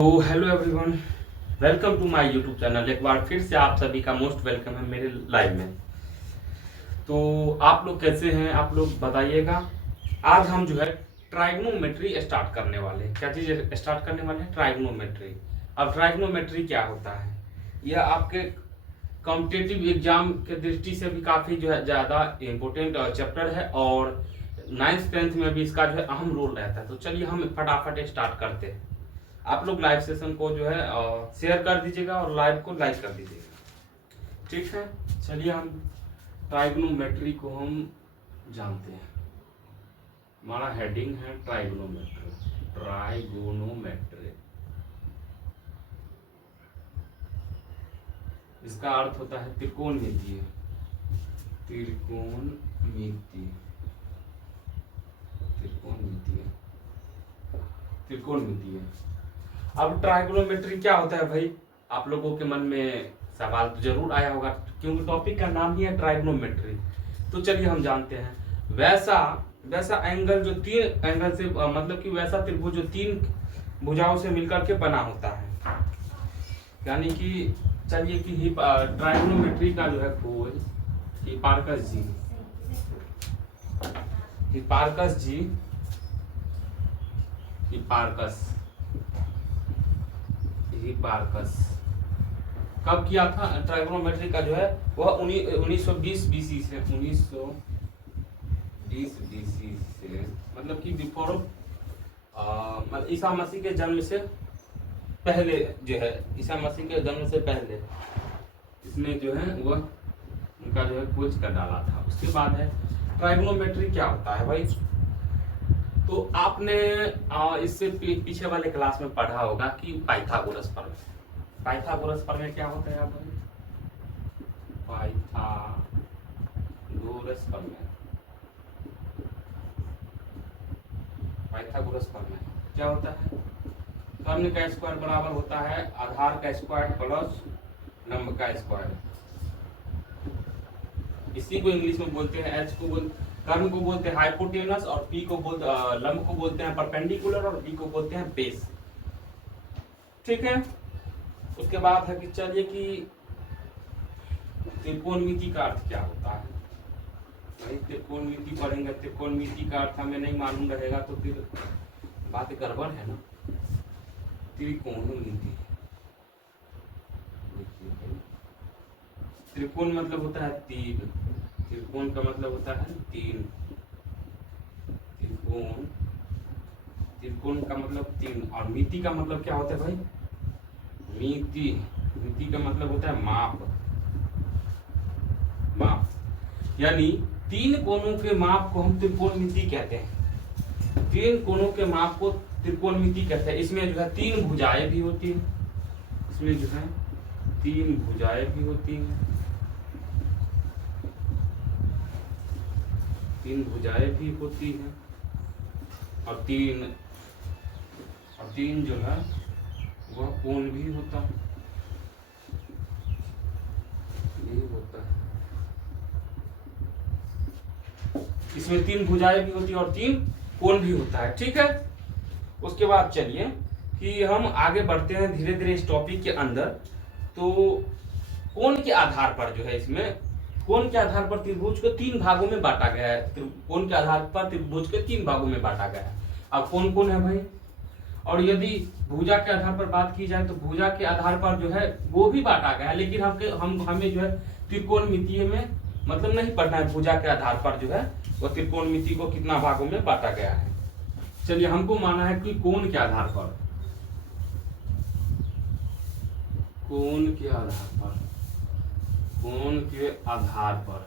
तो hello everyone, welcome to my YouTube channel. एक बार फिर से आप सभी का मोस्ट वेलकम है मेरे लाइव में। तो आप लोग कैसे हैं, आप लोग बताइएगा। आज हम जो है ट्राइग्नोमेट्री स्टार्ट करने वाले हैं। क्या चीज़ स्टार्ट करने वाले हैं? ट्राइग्नोमेट्री। अब ट्राइग्नोमेट्री क्या होता है? यह आपके कॉम्पिटेटिव एग्जाम के दृष्टि से भी काफ़ी जो है ज़्यादा इम्पोर्टेंट चैप्टर है और 9th-10th में भी इसका जो है अहम रोल रहता है। तो चलिए हम फटाफट स्टार्ट करते हैं। आप लोग लाइव सेशन को जो है शेयर कर दीजिएगा और लाइव को लाइक कर दीजिएगा। ठीक है, चलिए हम ट्राइग्नोमेट्री को हम जानते हैं। हमारा हेडिंग है ट्राइग्नोमेट्री। ट्राइगोनोमेट्री, इसका अर्थ होता है त्रिकोणमितीय। त्रिकोणमितीय, त्रिकोणमितीय, त्रिकोणमितीय। अब ट्राइगोनोमेट्री क्या होता है भाई? आप लोगों के मन में सवाल तो जरूर आया होगा, क्योंकि टॉपिक का नाम ही है ट्राइगोनोमेट्री। तो चलिए हम जानते हैं। वैसा वैसा एंगल जो तीन एंगल से मतलब कि वैसा त्रिभुज जो तीन भुजाओं से मिलकर के बना होता है, यानी कि चलिए कि ट्राइगोनोमेट्री का जो है खोज हिपार्कस जी हिपार्कस जी हिपार्कस हिपार्कस कब किया था? ट्राइगोनोमेट्री का जो है वह 1920 बीसी से 1920 बीसी से, मतलब कि बिफोर ईसा मसीह के जन्म से पहले जो है, ईसा मसीह के जन्म से पहले इसने जो है वह उनका जो है खोज कर डाला था। उसके बाद है ट्राइगोनोमेट्री क्या होता है भाई? तो आपने इससे पीछे वाले क्लास में पढ़ा होगा कि पाइथागोरस प्रमेय। पाइथागोरस प्रमेय क्या होता है आप? पाइथागोरस प्रमेय, पाइथागोरस प्रमेय क्या होता है? कर्ण का स्क्वायर बराबर होता है आधार का स्क्वायर प्लस लंब का स्क्वायर। इसी को इंग्लिश में बोलते हैं, एच को कर्ण को बोलते हैं हाइपोटेनस और पी को लंब को बोलते हैं परपेंडिकुलर और बी को बोलते हैं बेस। ठीक है। उसके बाद है कि चलिए कि त्रिकोणमिति का अर्थ क्या होता है भाई? त्रिकोणमिति पढ़ेंगे, त्रिकोणमिति का अर्थ हमें नहीं मालूम रहेगा तो फिर बात गड़बड़ है ना। त्रिकोणमिति, त्रिकोण मतलब होता है तीन। त्रिकोण का मतलब होता है तीन। त्रिकोण, त्रिकोण का मतलब तीन। और मिति का मतलब क्या होता है भाई? मिति, मिति का मतलब होता है माप। माप, यानी तीन कोणों के माप को हम त्रिकोणमिति कहते हैं। तीन कोणों के माप को त्रिकोणमिति कहते हैं। इसमें जो है तीन भुजाएं भी होती हैं, इसमें जो है तीन भुजाएं भी होती हैं, तीन भुजाएं भी होती हैं और तीन जो है वह कोण भी होता है, ये होता है। इसमें तीन भुजाएं भी होती है और तीन कोण भी होता है। ठीक है। उसके बाद चलिए कि हम आगे बढ़ते हैं धीरे धीरे इस टॉपिक के अंदर। तो कोण के आधार पर जो है, इसमें कोण के आधार पर त्रिभुज को तीन भागों में बांटा गया है। कोण के आधार पर त्रिभुज को तीन भागों में बांटा गया है। अब कौन कौन है भाई? और यदि भुजा के आधार पर बात की जाए तो भुजा के आधार पर जो है वो भी बांटा गया है, लेकिन हमें जो है त्रिकोणमितीय में मतलब नहीं पढ़ना है। भुजा के आधार पर जो है वो त्रिकोणमिति को कितना भागों में बांटा गया है। चलिए, हमको माना है कि कोण के आधार पर, कोण के आधार पर, कोण के आधार पर,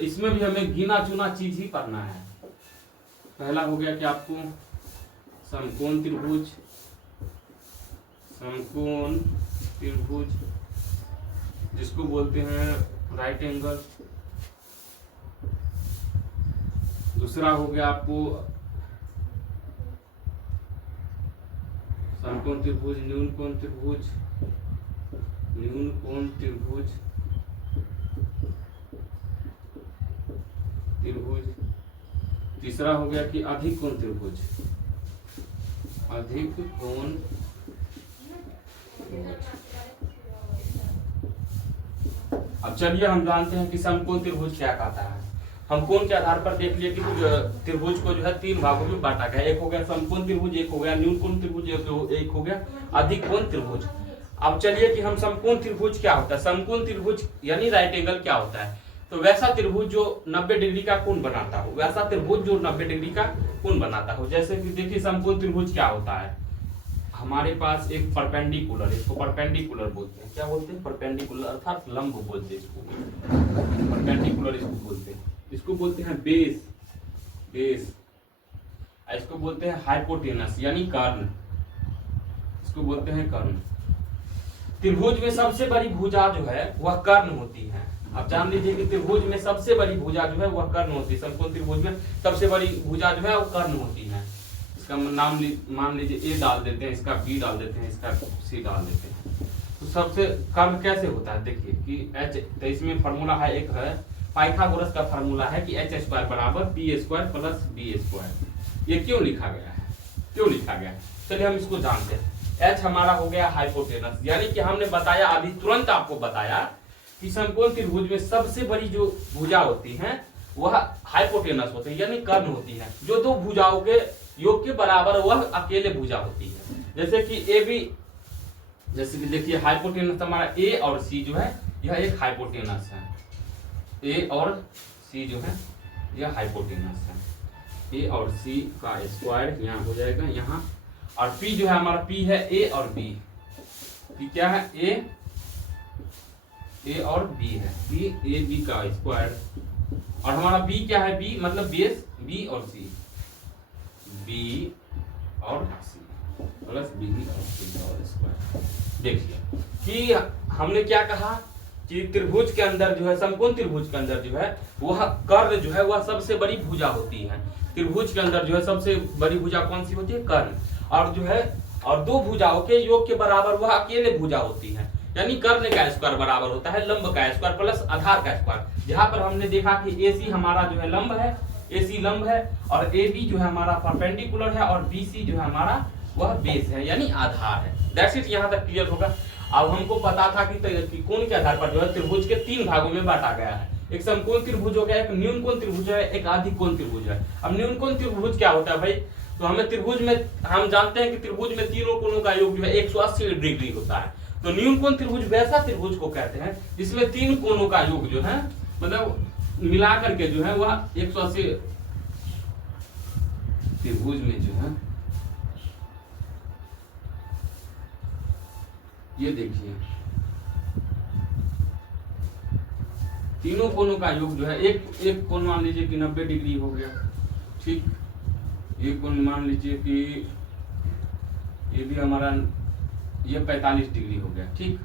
इसमें भी हमें गिना चुना चीज ही पढ़ना है। पहला हो गया कि आपको समकोण त्रिभुज, समकोण त्रिभुज जिसको बोलते हैं राइट एंगल। दूसरा हो गया आपको समकोण त्रिभुज, न्यून कोण त्रिभुज, न्यून कोण त्रिभुज, त्रिभुज। तीसरा हो गया कि अधिक कोण त्रिभुज, अधिक कोण अब चलिए हम जानते हैं कि समकोण त्रिभुज क्या कहता है। हम कोण के आधार पर देख लिए कि त्रिभुज को जो है तीन भागों में बांटा गया, एक हो गया समकोण त्रिभुज, एक हो गया न्यून कोण त्रिभुज, एक हो गया अधिक कोण त्रिभुज। अब चलिए कि हम समकोण त्रिभुज क्या होता है, समकोण त्रिभुज यानी राइट एंगल क्या होता है। तो वैसा त्रिभुज जो 90 डिग्री का कोण बनाता हो, वैसा त्रिभुज जो 90 डिग्री का कोण बनाता हो। जैसे कि देखिए समकोण त्रिभुज क्या होता है, हमारे पास एक परपेंडिकुलर, इसको परपेंडिकुलर बोलते हैं। क्या बोलते हैं? परपेंडिकुलर अर्थात लंब बोलते हैं इसको, परपेंडिकुलर इसको बोलते हैं। इसको बोलते हैं बेस, बेस। इसको बोलते हैं हाइपोटेनस यानी कर्ण, इसको बोलते हैं कर्ण। त्रिभुज में सबसे बड़ी भुजा जो है वह कर्ण होती है। आप जान लीजिए कि त्रिभुज में सबसे बड़ी भुजा जो है वह कर्ण होती है। समकोण त्रिभुज में सबसे बड़ी भुजा जो है वो कर्ण होती है। इसका नाम मान लीजिए ए डाल देते हैं, इसका बी डाल देते हैं, इसका सी डाल देते हैं। तो सबसे कर्ण कैसे होता है, देखिए कि एच, तो इसमें फॉर्मूला है, एक है पाइथागोरस का फॉर्मूला है कि एच स्क्वायर बराबर B square plus B square. ये क्यों लिखा गया है, क्यों लिखा गया है, चलिए हम इसको जानते हैं। एच हमारा हो गया हाइपोटेनस, यानी कि हमने बताया अभी तुरंत आपको बताया कि समकोण त्रिभुज में सबसे बड़ी जो भुजा होती है वह हाइपोटेनस होती है यानी कर्ण होती है, जो दो भुजाओं के योग के बराबर वह अकेले भुजा होती है। जैसे कि ए बी, जैसे कि देखिए हाइपोटेनस हमारा ए और सी जो है यह एक हाइपोटेनस है, ए और सी जो है यह हाइपोटेनस है। ए और सी का स्क्वायर यहाँ हो जाएगा यहाँ, और पी जो है हमारा पी है ए और बी, पी क्या है ए और बी है, बी ए बी का स्क्वायर। और हमारा बी क्या है, बी मतलब बेस, बी और सी, बी और सी प्लस बी और सी और स्क्वायर। देखिए कि हमने क्या कहा कि त्रिभुज के अंदर जो है, समकोण त्रिभुज के अंदर जो है वह कर्ण जो है वह सबसे बड़ी भुजा होती है। त्रिभुज के अंदर जो है सबसे बड़ी भुजा कौन सी होती है, कर्ण। और जो है और दो भुजाओं के योग के बराबर वह अकेले भुजा होती है, यानी कर्ण का स्क्वायर बराबर होता है लंब का स्क्वायर प्लस आधार का स्क्वायर। जहां पर हमने देखा कि AC हमारा जो है लंब है, AC लंब है, और AB जो है हमारा परपेंडिकुलर है, और BC जो है हमारा वह बेस है यानी आधार है। दैट्स इट, यहां तक क्लियर होगा। अब हमको पता था कि कोण के आधार पर जो है त्रिभुज के तीन भागों में बांटा गया है। एक समकोण त्रिभुज हो गया, एक न्यून कोण त्रिभुज है, एक अधिक कोण त्रिभुज है। अब न्यून कोण त्रिभुज क्या होता है भाई, तो हमें त्रिभुज में हम जानते हैं कि त्रिभुज में तीनों कोणों का योग जो है 180 डिग्री होता है। तो न्यून कोण त्रिभुज वैसा त्रिभुज को कहते हैं जिसमें तीन कोणों का योग जो है मतलब मिला करके जो है वह 180 त्रिभुज में जो है, ये देखिए तीनों कोणों का योग जो है, एक कोण मान लीजिए कि 90 डिग्री हो गया, ठीक। ये कोण मान लीजिए कि ये भी हमारा ये 45 डिग्री हो गया, ठीक।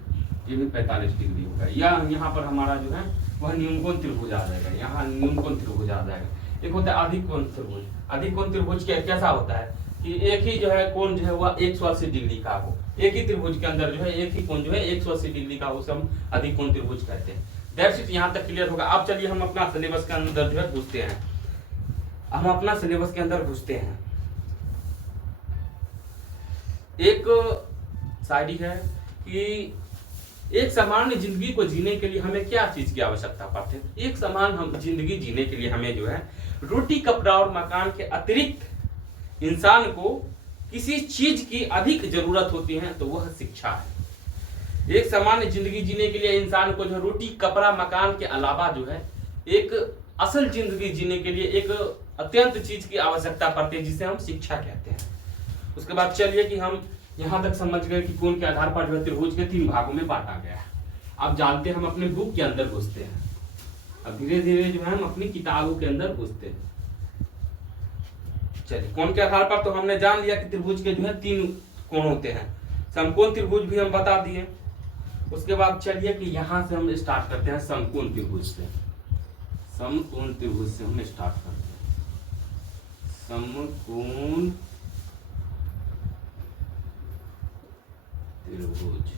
ये भी 45 डिग्री हो गया। या यहाँ पर हमारा जो है वह न्यून कोण त्रिभुज आ जाएगा, यहाँ न्यून कोण त्रिभुज आ जाएगा। एक होता है अधिक कोण त्रिभुज। अधिक कोण त्रिभुज कैसा होता है कि एक ही जो है कोण जो है वह 180 डिग्री का हो, एक ही त्रिभुज के अंदर जो है एक ही कोण जो है 180 डिग्री का हो, हम अधिक कोण त्रिभुज कहते हैं। दैट्स इट, यहाँ तक क्लियर होगा। अब चलिए हम अपना सिलेबस के अंदर जो है घुसते हैं, हम अपना सिलेबस के अंदर घुसते हैं। एक शायरी है कि एक सामान्य जिंदगी को जीने के लिए हमें क्या चीज की आवश्यकता पड़ती है। एक समान हम जिंदगी जीने के लिए हमें जो है रोटी, कपड़ा और मकान के अतिरिक्त इंसान को किसी चीज की अधिक जरूरत होती है, तो वह शिक्षा है। एक सामान्य जिंदगी जीने के लिए इंसान को जो रोटी, कपड़ा, मकान के अलावा जो है एक असल जिंदगी जीने के लिए एक अत्यंत चीज की आवश्यकता पड़ती है, जिसे हम शिक्षा कहते हैं। उसके बाद चलिए कि हम यहाँ तक समझ गए कि कोण के आधार पर जो है त्रिभुज के तीन भागों में बांटा गया है। अब जानते हैं, हम अपने बुक के अंदर घुसते हैं। अब धीरे धीरे जो है हम अपनी किताबों के अंदर घुसते हैं। चलिए, कोण के आधार पर तो हमने जान लिया कि त्रिभुज के जो है तीन कोण होते हैं। समकोण त्रिभुज भी हम बता दिए। उसके बाद चलिए कि यहाँ से हम स्टार्ट करते हैं समकोण त्रिभुज से। समकोण त्रिभुज से हम स्टार्ट करते हैं। समकोण त्रिभुज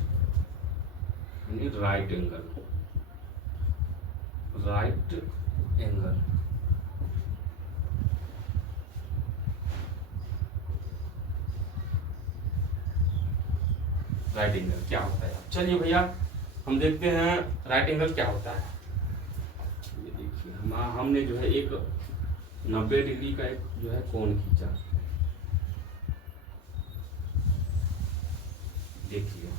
यानी right angle, right angle. Right angle क्या होता है। चलिए भैया हम देखते हैं राइट एंगल क्या होता है। ये देखिए हमने जो है एक 90 डिग्री का एक जो है कोण खींचा। देखिए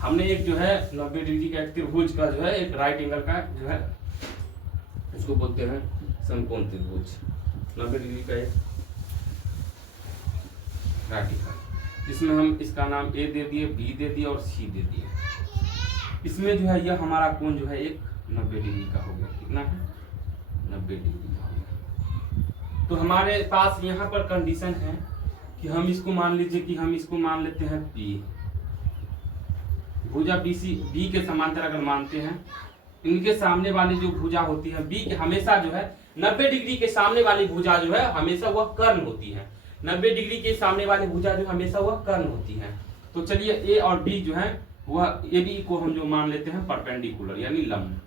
हमने एक जो है 90 डिग्री का एक त्रिभुज का जो है एक राइट एंगल का जो है उसको बोलते हैं समकोण त्रिभुज। 90 डिग्री का एक राइट एंगल, इसमें हम इसका नाम ए दे दिए, बी दे दिए और सी दे दिए। इसमें जो है यह हमारा कोण जो है एक 90 डिग्री का हो गया। कितना है? 90 डिग्री का हो गया। तो हमारे पास यहाँ पर कंडीशन है कि हम इसको मान लीजिए कि हम इसको मान लेते हैं पी। भुजा बी के समांतर अगर मानते हैं, इनके सामने वाली जो भुजा होती है बी के हमेशा जो है 90 डिग्री के सामने वाली भुजा जो है हमेशा वह कर्ण होती है। 90 डिग्री के सामने वाली भुजा जो हमेशा वह कर्ण होती है। तो चलिए ए और बी जो है वह ए बी को हम जो मान लेते हैं परपेंडिकुलर यानी लंब,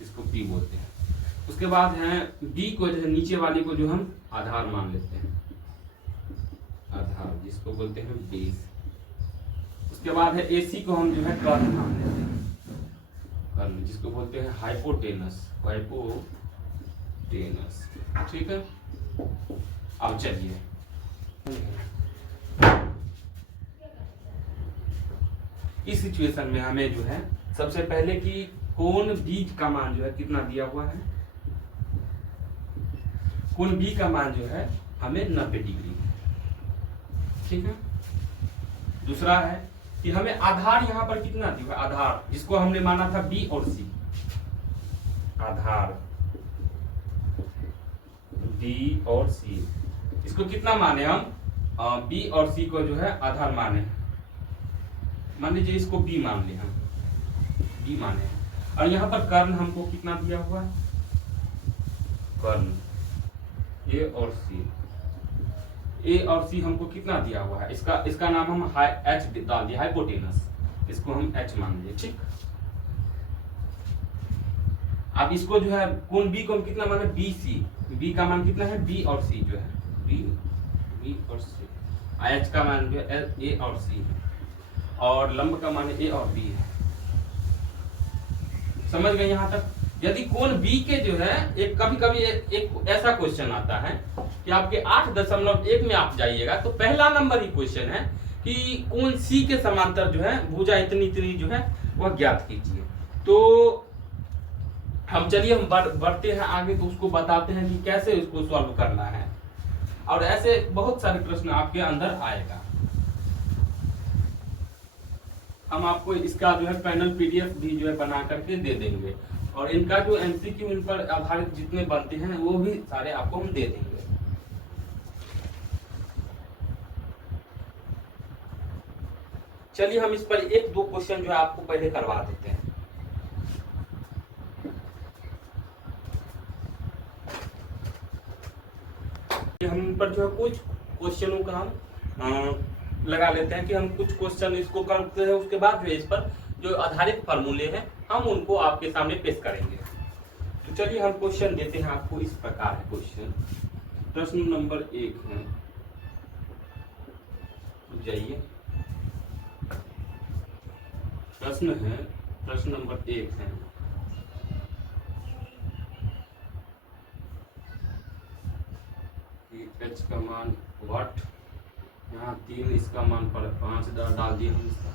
इसको पी बोलते हैं। उसके बाद है बी को जो है नीचे वाली को जो हम आधार मान लेते हैं, आधार जिसको बोलते हैं बेस। उसके बाद है एसी को हम जो है कर्ण मान लेते हैं, कर्ण जिसको बोलते हैं हाइपोटेनस, ठीक है। अब चलिए इस सिचुएशन में हमें जो है सबसे पहले कि कोण बी का मान जो है कितना दिया हुआ है, कोण बी का मान जो है हमें 90 डिग्री, ठीक है। दूसरा है कि हमें आधार यहाँ पर कितना दिया है, आधार जिसको हमने माना था बी और सी, आधार बी और सी, इसको कितना माने हम, बी और सी को जो है आधार माने। मान लीजिए इसको बी मान लिया, बी माने। और यहाँ पर कर्ण हमको कितना दिया हुआ है, कर्ण ए और सी, ए और सी हमको कितना दिया हुआ है, इसका नाम हम एच डाल दिया, हाइपोटेनस, इसको हम एच मान लिए, ठीक। अब इसको जो है कोण बी को हम कितना माने, बी सी, बी का मान कितना है, बी और सी जो है बी और सी, एच का मान जो है ए और सी है, और लंब का मान ए और बी है। समझ गए यहाँ तक। यदि कोण बी के जो है एक कभी कभी एक ऐसा क्वेश्चन आता है कि आपके 8.1 में आप जाइएगा तो पहला नंबर ही क्वेश्चन है कि कोण सी के समांतर जो है भुजा इतनी इतनी जो है वह ज्ञात कीजिए। तो हम चलिए हम बढ़ते हैं आगे, तो उसको बताते हैं कि कैसे उसको सॉल्व करना है, और ऐसे बहुत सारे प्रश्न आपके अंदर आएगा। हम आपको इसका जो है पैनल पीडीएफ भी जो है बना करके दे देंगे, और इनका जो एमसीक्यू इन पर आधारित जितने बनते हैं वो भी सारे आपको हम दे देंगे। चलिए हम इस पर एक दो क्वेश्चन जो है आपको पहले करवा देते हैं। हम पर जो है कुछ क्वेश्चनों का हम लगा लेते हैं कि हम कुछ क्वेश्चन इसको करते हैं, उसके बाद जो इस पर जो आधारित फार्मूले हैं हम उनको आपके सामने पेश करेंगे। तो चलिए हम क्वेश्चन देते हैं आपको, इस प्रकार है क्वेश्चन। प्रश्न नंबर 1 है, जाइए प्रश्न नंबर 1 है, एच का मान वाट, यहाँ 3, इसका मान पर 5 डाल दिए हम, इसका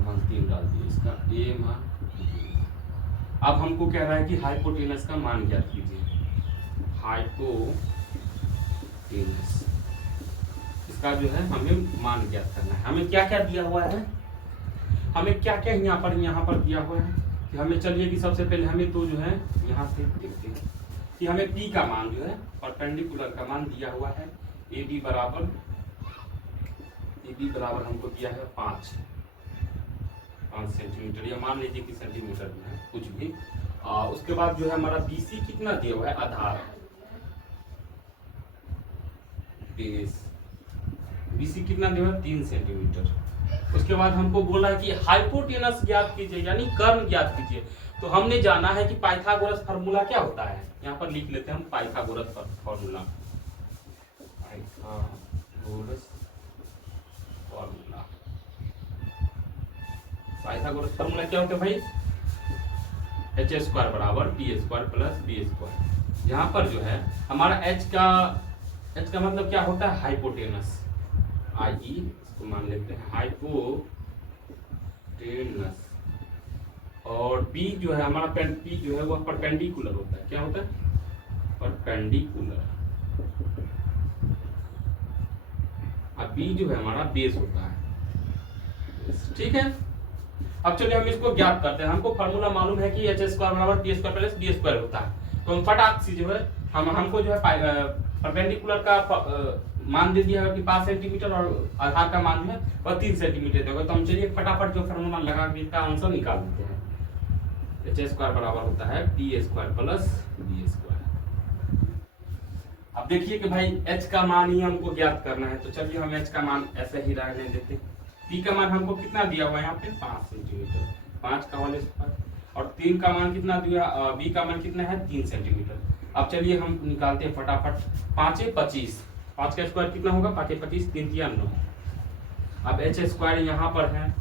मान 3 डाल दिए, इसका ए मान। अब हमको कह रहा है कि हाइपोटेनस का मान ज्ञात कीजिए, हाइपोटेनस, इसका जो है हमें मान ज्ञात करना है। हमें क्या क्या दिया हुआ है, हमें क्या क्या यहाँ पर दिया हुआ है कि हमें, चलिए कि सबसे पहले हमें तो जो है यहाँ से देखते हैं कि हमें पी का मान जो है परपेंडिकुलर का मान दिया हुआ है, ए बी बराबर हमको दिया है 5 सेंटीमीटर, या मान लीजिए कि सेंटीमीटर में है कुछ भी। उसके बाद जो है हमारा बीसी कितना दिया हुआ है, आधार बेस, बीसी कितना दिया हुआ है 3 सेंटीमीटर। उसके बाद हमको बोला है कि हाइपोटेनस ज्ञात कीजिए यानी कर्ण ज्ञात कीजिए। तो हमने जाना है कि पाइथागोरस फार्मूला क्या होता है, यहाँ पर लिख लेते हैं हम Pythagoras formula, Pythagoras Pythagoras formula. Pythagoras formula क्या होता है भाई? एच स्क्वायर बराबर B square plus B square. यहाँ पर जो है हमारा एच का मतलब क्या होता है? हाइपोटेनस, आई इसको मान लेते हैं हाइपोटेनस। और बी जो है हमारा पी जो है वह परपेंडिकुलर होता है। क्या होता है? परपेंडिकुलर। अब बी जो है हमारा बेस होता है। ठीक है, अब चलिए हम इसको ज्ञात करते हैं। हमको फार्मूला मालूम है कि एच स्क्वायर बराबर B square plus B square होता है। तो हम फटाक से जो है हमको जो है परपेंडिकुलर का मान दे दिया है कि 5 सेंटीमीटर और आधार का मान जो है वह 3 सेंटीमीटर देगा। तो हम चलिए फटाफट जो फार्मूला लगा के इसका आंसर निकाल देते हैं। एच स्क्वायर बराबर होता है B square plus B square. अब देखिए कि भाई एच का मान ही हमको ज्ञात करना है, तो चलिए हम एच का मान ऐसे ही रहने देते हैं। पी का मान हमको कितना दिया हुआ है यहाँ पे? 5 सेंटीमीटर, 5 का होल स्क्वायर। और 3 का मान कितना दिया? बी का मान कितना है? 3 सेंटीमीटर। अब चलिए हम निकालते हैं फटाफट। 5 है 25, 5 का स्क्वायर कितना होगा? 5 है 25, 3 या 9। अब एच स्क्वायर यहाँ पर है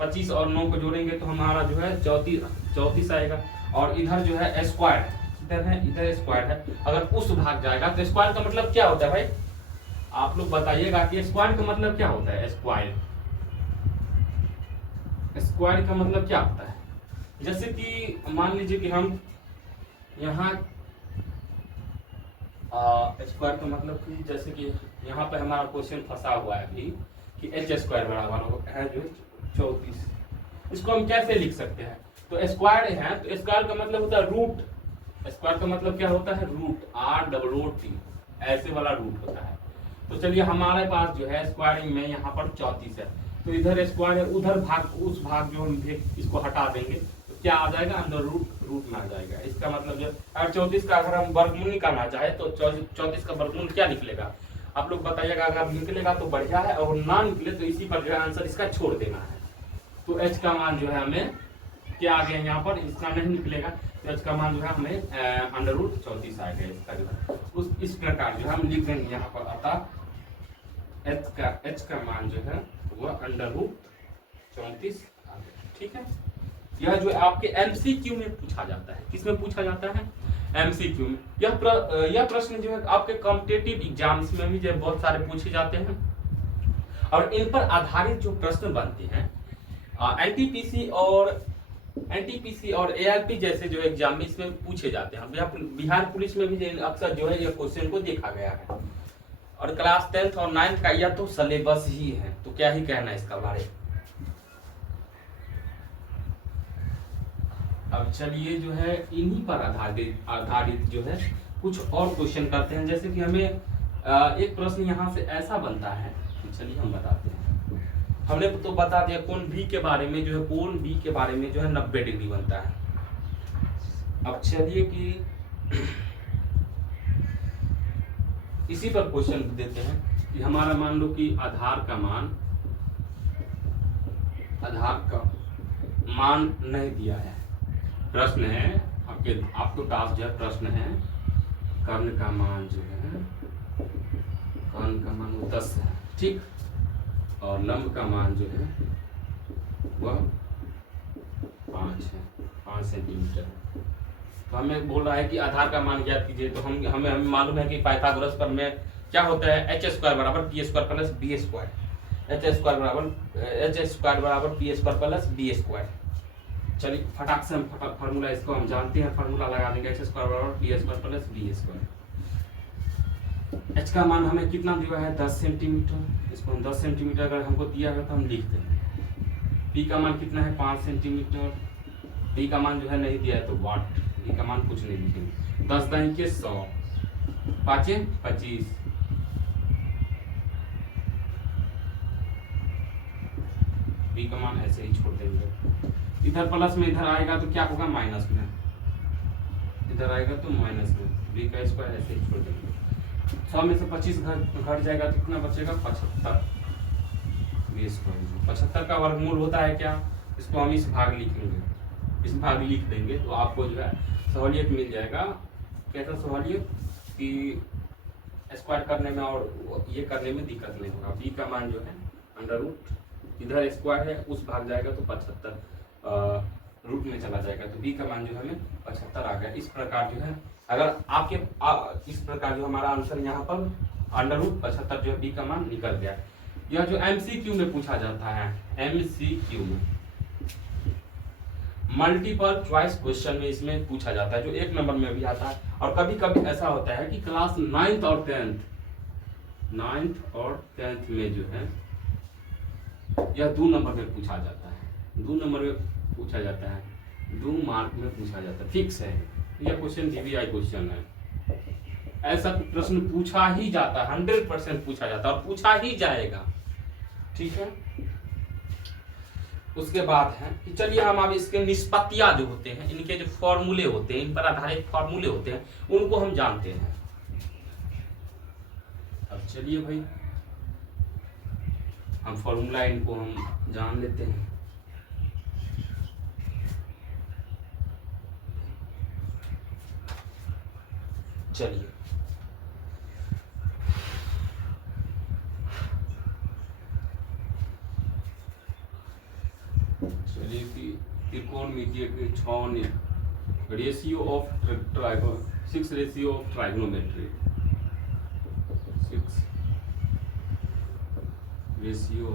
25 और 9 को जोड़ेंगे तो हमारा जो है 34 आएगा। और इधर जो है स्क्वायर इधर है, इधर स्क्वायर है। अगर उस भाग जाएगा तो स्क्वायर का मतलब क्या होता है भाई? आप लोग बताइएगा कि स्क्वायर का मतलब क्या होता है? स्क्वायर का मतलब क्या होता है? जैसे कि मान लीजिए कि हम यहाँ स्क्वायर का मतलब कि जैसे कि यहाँ पे हमारा क्वेश्चन फंसा हुआ है अभी कि एच स्क्वायर बराबर है जो 34। इसको हम कैसे लिख सकते हैं? तो स्क्वायर है तो स्क्वायर का मतलब होता है रूट। स्क्वायर का मतलब क्या होता है? Root, R double root T, ऐसे वाला रूट होता है। तो चलिए हमारे पास जो है स्क्वायरिंग में यहाँ पर 34 है, तो इधर स्क्वायर है, उधर भाग उस भाग जो हम इसको हटा देंगे तो क्या आ जाएगा? अंडर रूट में आ जाएगा। इसका मतलब जो अगर 34 का अगर हम वर्गमूल निकालना चाहे तो 34 का वर्गमूल क्या निकलेगा? आप लोग बताइएगा। अगर निकलेगा तो बढ़िया है, और ना निकले तो इसी पर जो है आंसर इसका छोड़ देना है। तो एच का मान जो है हमें क्या आ गया यहाँ पर? इसका नहीं निकलेगा तो एच का मान जो है हमें अंडर रूट 34 आ गया। इसका जो है उस इस प्रकार जो हम लिख देंगे यहाँ पर। अतः एच का मान जो है वह अंडर रूट 34 आ गया। ठीक है, यह जो आपके एमसीक्यू में पूछा जाता है। किसमें पूछा जाता है? एमसीक्यू में। यह प्रश्न जो है आपके कॉम्पिटिटिव एग्जाम्स में भी जो बहुत सारे पूछे जाते हैं, और इन पर आधारित जो प्रश्न बनते हैं एनटीपीसी और एआरपी जैसे जो एग्जाम में इसमें पूछे जाते हैं। बिहार पुलिस में भी अक्सर जो है ये क्वेश्चन को देखा गया है। और क्लास 10th और 9th का यह तो सिलेबस ही है, तो क्या ही कहना है इसका बारे। अब चलिए जो है इन्हीं पर आधारित जो है कुछ और क्वेश्चन करते हैं। जैसे कि हमें एक प्रश्न यहाँ से ऐसा बनता है, चलिए हम बताते हैं। हमने तो बता दिया कोण बी के बारे में जो है, कोण बी के बारे में जो है 90 डिग्री बनता है। अब चलिए कि इसी पर क्वेश्चन देते हैं कि हमारा मान लो कि आधार का मान नहीं दिया है। प्रश्न है आपको टास्क जो है प्रश्न है कर्ण का मान जो है, कर्ण का मान 10 है, ठीक, और लंब का मान जो है वह 5 है, 5 सेंटीमीटर। तो हमें बोल रहा है कि आधार का मान ज्ञात कीजिए। तो हमें मालूम है कि पाइथागोरस पर में क्या होता है? एच स्क्वायर बराबर P square plus B square. H square बराबर P square plus B square. चलिए फटाक से हम फार्मूला इसको हम जानते हैं, फार्मूला लगा देंगे। एच स्क्वायर बराबर P square plus B square. एच का मान हमें कितना दिया है? 10 सेंटीमीटर। इसको हम 10 सेंटीमीटर अगर हमको दिया है तो हम लिख देंगे। पी का मान कितना है? 5 सेंटीमीटर। बी का मान जो है नहीं दिया है तो वाट, बी का मान कुछ नहीं लिखेंगे। 10 दाई के 100, 5 25, बी का मान ऐसे ही छोड़ देंगे। इधर प्लस में इधर आएगा तो क्या होगा? माइनस में, इधर आएगा तो माइनस में। बी का स्क्वायर ऐसे ही छोड़ देंगे। 100 में से 25 घट जाएगा तो कितना बचेगा? 75। बी स्क्वायर 75 का वर्गमूल होता है क्या? इसको हम इस भाग लिखेंगे, इस भाग लिख देंगे तो आपको जो है सहूलियत मिल जाएगा। कैसा सहूलियत? कि स्क्वायर करने में और ये करने में दिक्कत नहीं होगा। b का मान जो है अंडर रूट इधर स्क्वायर है उस भाग जाएगा तो 75 रूट में चला जाएगा, तो b का मान जो है हमें 75 आ गया। इस प्रकार जो है अगर आपके इस प्रकार जो हमारा आंसर यहाँ पर अंडर रूट 75 जो है b का मान निकल गया। यह जो MCQ में पूछा जाता है, MCQ में मल्टीपल चॉइस क्वेश्चन में इसमें पूछा जाता है, जो 1 नंबर में भी आता है। और कभी कभी ऐसा होता है कि क्लास 9th और 10th में जो है यह 2 नंबर में पूछा जाता है, 2 नंबर में पूछा जाता है, 2 मार्क में पूछा जाता है, फिक्स है। यह क्वेश्चन DBI क्वेश्चन है। ऐसा प्रश्न पूछा ही जाता है, 100% पूछा जाता है और पूछा ही जाएगा, ठीक है। उसके बाद है कि चलिए हम अब इसके निष्पत्तियां जो होते हैं, इनके जो फॉर्मूले होते हैं, इन पर आधारित फॉर्मूले होते हैं, उनको हम जानते हैं। अब चलिए भाई हम फॉर्मूला इनको हम जान लेते हैं। चलिए त्रिकोणमितीय के 6 ratio of trigon 6 ratio of trigonometry 6 ratio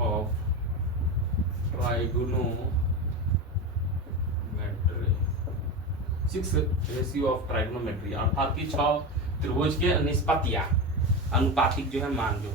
of trigonometry 6 ratio of trigonometry अर्थात कि 6 त्रिभुज के निष्पत्तियां अनुपातिक जो है मान जो